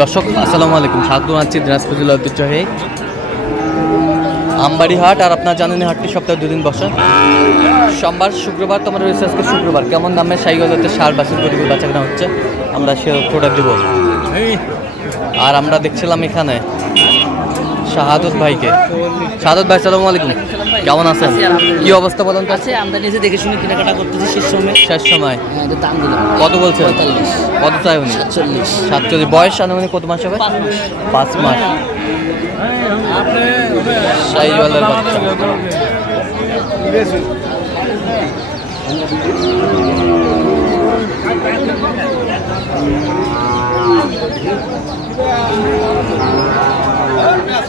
দর্শক, আসসালামু আলাইকুম। স্বাগত জানাচ্ছি দিনাজপুর জেলা ঐতিহ্যবাহী আমবাড়ি হাট আর আপনার জানেন হাটটি সপ্তাহে দুদিন বসে। সোমবার, শুক্রবার তোমার রয়েছে আজকে শুক্রবার। কেমন দামে হচ্ছে সার বাসের গরিবের বাচ্চা হচ্ছে, আমরা সে প্রোডাক্ট দেবো। আর আমরা দেখছিলাম এখানে শাহাদত ভাইকে। শাহাদত ভাই সালামু আলাইকুম। কেমন আছেন? কি অবস্থা বলেন তো? আছে আমরা নিজে দেখে শুনে কেনাকাটা করতেছি শেষ সময়। শেষ সময়। হ্যাঁ দাম কত বলছেন? কত চাই উনি? সাতচল্লিশ। সাতচল্লিশ। বয়স আনুমানিক কত মাস হবে? পাঁচ মাস। শাহিওয়ালের বাচ্চা।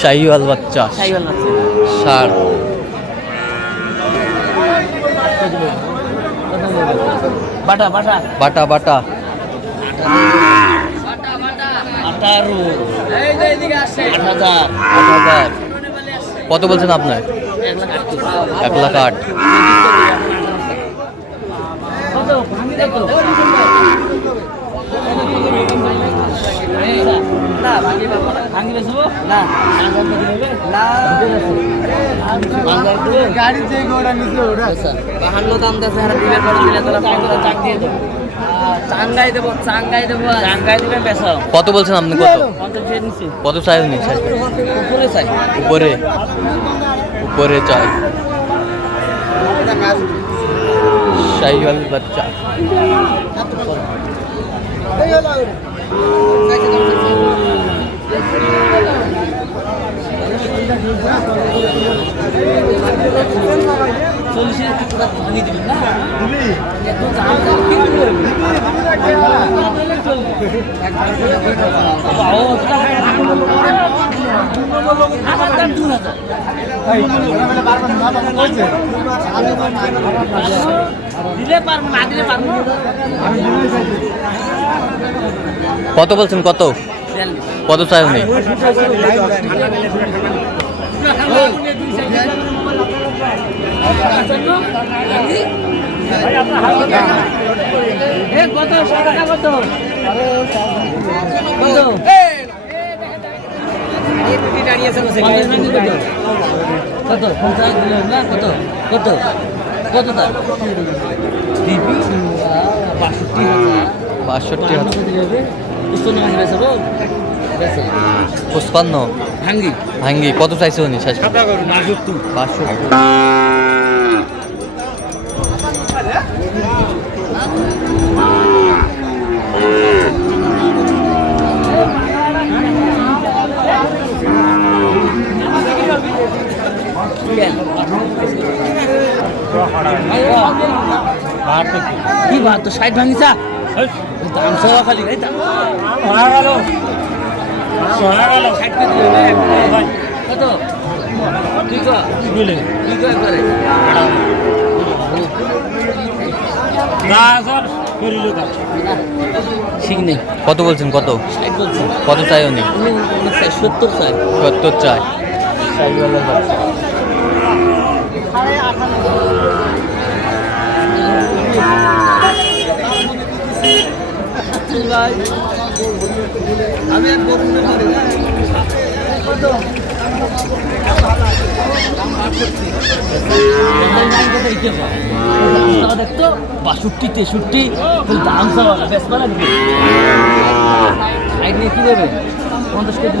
শাহিওয়াল বাচ্চা। ষাট বাটা বাটা। বাটা বাটা। আঠারো। আট হাজার কত বলছেন আপনার? এক লাখ আটত্রিশ এক লাখ আট কত ভাঙি দেখো না ভাঙি পাবো না। ভাঙি বেসবো না। না যে গোড়া নিচে ওটা। বাহান্ন দাম দেশে হারা দিলে করে দিলে তোরা পাঁচটা চাক দিয়ে দেবো। চাঙ্গাই দেবো চাঙ্গাই দেবো চাঙ্গাই দিবে বেসাও কত বলছেন আপনি কত? কত চাই উনি উপরে চাই উপরে? উপরে চাই। শাহিওয়াল বাচ্চা। কত বলছেন কত? কত চাই উনি কত পঞ্চাশ দিলেন না কত কত কত তার বাষট্টি বাষট্টি হাজার। পুষ্পান্ন? ভাঙ্গি। ভাঙ্গি। কত চাইছে উনি? শেষ বাষট্টি। কি ভাত তো ষাট ভাঙিছা? কত ঠিক ঠিক একবারে ঠিক নেই কত বলছেন? কত? কত চাই উনি? সত্তর চাই। সত্তর চাই। বাচ্চা আমি দেখতো বাষট্টি তেষট্টি দাম সব বেশ লাগবে সাইড নিয়ে কি দেবে পঞ্চাশ কেজি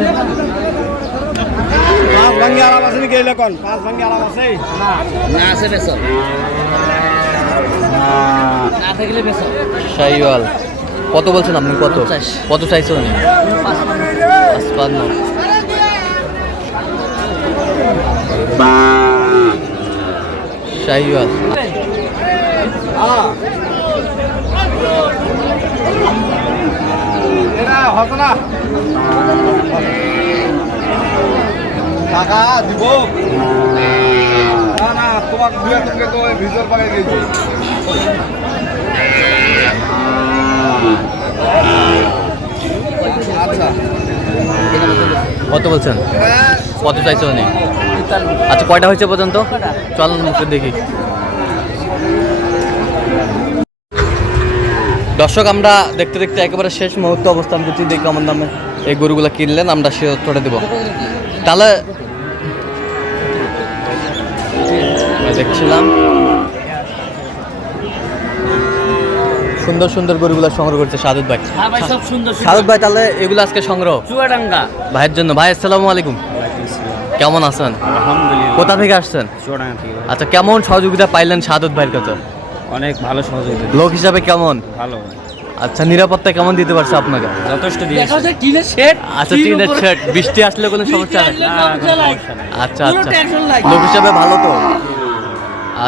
পাঁচ ভাঙ্গি আরাম আছে নাকি এলাকন পাঁচ ভাঙ্গি আরাম আছে না আছে বেশ না থাকলে বেশ শাহিওয়াল কত বলছেন আপনি? কত। কত চাইছে উনি? পাঁচপান্ন। শাহিওয়াল। টাকা দিব। না না তোমার দুয়া তোমাকে তো ভিজুয়াল পাঠিয়ে দিয়েছি। কত বলছেন? কত চাইছো উনি? আচ্ছা কয়টা হয়েছে পর্যন্ত? চল মুখে দেখি। দর্শক, আমরা দেখতে দেখতে একেবারে শেষ মুহূর্তে অবস্থান করছি। দেখি আমার নামে এই গরুগুলো কিনলেন, আমরা সে উত্তরটা দেবো। তাহলে, দেখছিলাম। সুন্দর সুন্দর গরুগুলো সংগ্রহ করছে সাদুদ ভাই। হ্যাঁ ভাই সাদুদ ভাই তাহলে এগুলো আজকে সংগ্রহ? চুয়াডাঙ্গা। ভাইয়ের জন্য। ভাই আসসালামু আলাইকুম। কেমন আছেন? কোথা থেকে আসছেন? আচ্ছা কেমন সহযোগিতা পাইলেন সাদত ভাইয়ের কাছে? অনেক ভালো সহযোগিতা। লোক হিসাবে কেমন? ভালো। আচ্ছা নিরাপত্তা কেমন দিতে পারছে আপনাকে? যথেষ্ট আচ্ছা টিনের শেড। বৃষ্টি আসলে কোনো সমস্যা নেই। আচ্ছা আচ্ছা। লোক হিসাবে ভালো তো?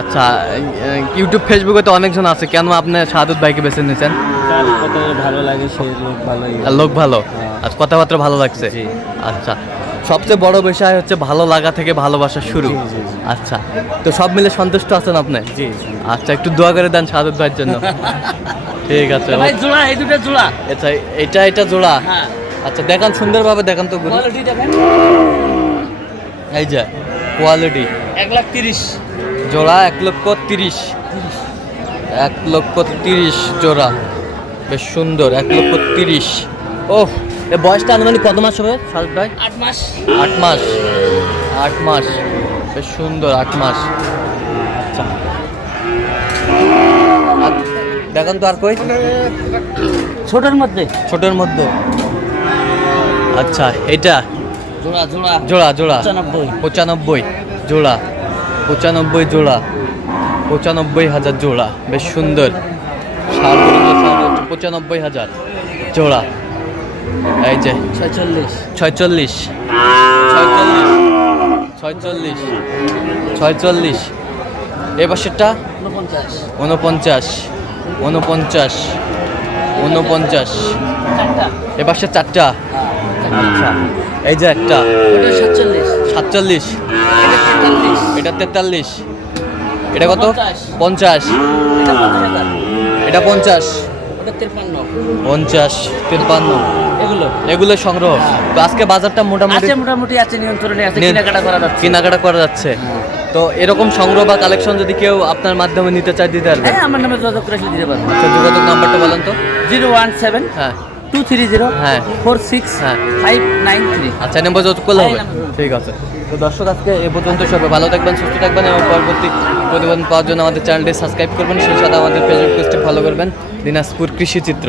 আচ্ছা ইউটিউব ফেসবুকে তো অনেকজন আছে। কেন আপনি সাদত ভাইকে বেছে নিয়েছেন? ভালো লাগে সেই লোক আর লোক ভালো। আচ্ছা কথাবার্তা ভালো লাগছে? জি। আচ্ছা সবচেয়ে বড় বিষয় হচ্ছে ভালো লাগা থেকে ভালোবাসা শুরু। আচ্ছা তো সব মিলে সন্তুষ্ট আছেন আপনি? জি আচ্ছা একটু দোয়া করে দেন সাদত ভাইয়ের জন্য। ঠিক আছে ভাই জোড়া এই দুটো জোড়া। আচ্ছা এটা এটা জোড়া? হ্যাঁ। আচ্ছা দেখান সুন্দরভাবে দেখান তো এই যে কোয়ালিটি এক লাখ তিরিশ। জোড়া এক লক্ষ তিরিশ। এক লক্ষ তিরিশ জোড়া। বেশ সুন্দর এক লক্ষ তিরিশ। ও এ বয়সটা আনুমানিক কত মাস হবে সাদত ভাই? আট মাস। আট মাস। আট মাস। বেশ সুন্দর আট মাস। আচ্ছা। আর দেখান তো আর কই। ছোটোর মধ্যে। ছোটোর মধ্যে। আচ্ছা এটা? জোড়া জোড়া। জোড়া জোড়া। পঁচানব্বই। পঁচানব্বই জোড়া। পঁচানব্বই জোড়া পঁচানব্বই হাজার জোড়া বেশ সুন্দর। পঁচানব্বই হাজার জোড়া। এই যে ছয়চল্লিশ। ছয়চল্লিশ। ছয়চল্লিশ ছয়চল্লিশ এ পাশেরটা? উনপঞ্চাশ উনপঞ্চাশ উনপঞ্চাশ উনপঞ্চাশ চারটা। এ পাশে চারটা। আচ্ছা এই যে একটা। ওটা সাতচল্লিশ। সাতচল্লিশ। এটা তেতাল্লিশ। এটা কত? পঞ্চাশ। এটা পঞ্চাশ। এটা পঞ্চাশ তিরপান্ন। এগুলো? এগুলো সংগ্রহ। আজকে বাজারটা মোটামুটি মোটামুটি আছে নিয়ন্ত্রণে আছে কেনাকাটা করা যাচ্ছে। কেনাকাটা করা যাচ্ছে। তো এরকম সংগ্রহ বা কালেকশন যদি কেউ আপনার মাধ্যমে নিতে চায় দিতে পারবে? হ্যাঁ আমার নামে যোগাযোগ করে দিতে পারব। আচ্ছা যোগাযোগ নাম্বারটা বলেন তো। জিরো ওয়ান সেভেন হ্যাঁ। টু থ্রি জিরো হ্যাঁ। ফোর সিক্স হ্যাঁ। ফাইভ নাইন থ্রি আচ্ছা নম্বর যত করলে হবে। ঠিক আছে। তো দর্শক আজকে এ পর্যন্ত সবাই ভালো থাকবেন সুস্থ থাকবেন এবং পরবর্তী প্রতিবেদন পাওয়ার জন্য আমাদের চ্যানেলটি সাবস্ক্রাইব করবেন। সেই সাথে আমাদের ফেসবুক পেজটি ফলো করবেন। দিনাজপুর কৃষি চিত্র।